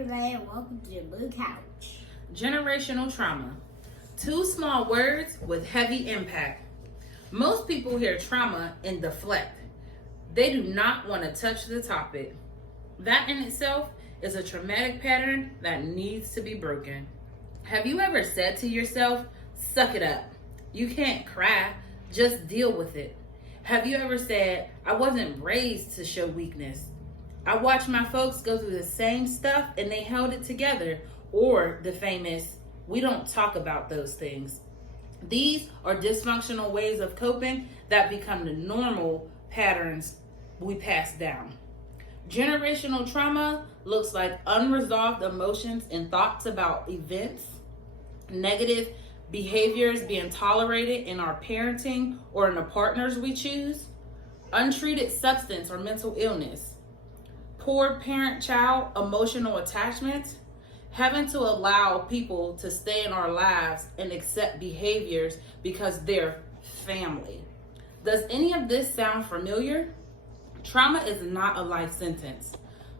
everybody, and welcome to the Blue Couch. Generational trauma. Two small words with heavy impact. Most people hear trauma and deflect. They do not want to touch the topic. That in itself is a traumatic pattern that needs to be broken. Have you ever said to yourself, suck it up? You can't cry, just deal with it. Have you ever said, I wasn't raised to show weakness? I watched my folks go through the same stuff and they held it together. Or the famous, we don't talk about those things. These are dysfunctional ways of coping that become the normal patterns we pass down. Generational trauma looks like unresolved emotions and thoughts about events, negative behaviors being tolerated in our parenting or in the partners we choose, untreated substance or mental illness, poor parent-child emotional attachment, having to allow people to stay in our lives and accept behaviors because they're family. Does any of this sound familiar? Trauma is not a life sentence.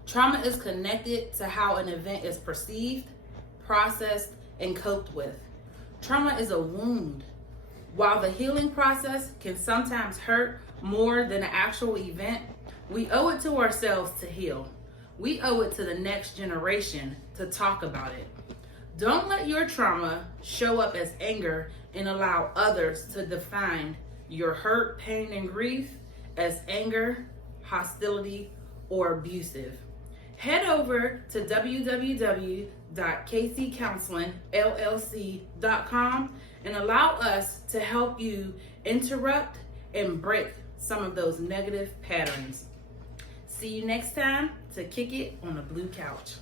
Trauma is connected to how an event is perceived, processed, and coped with. Trauma is a wound. While the healing process can sometimes hurt more than an actual event, we owe it to ourselves to heal. We owe it to the next generation to talk about it. Don't let your trauma show up as anger and allow others to define your hurt, pain, and grief as anger, hostility, or abusive. Head over to www.kccounselingllc.com and allow us to help you interrupt and break some of those negative patterns. See you next time to kick it on the Blue Couch.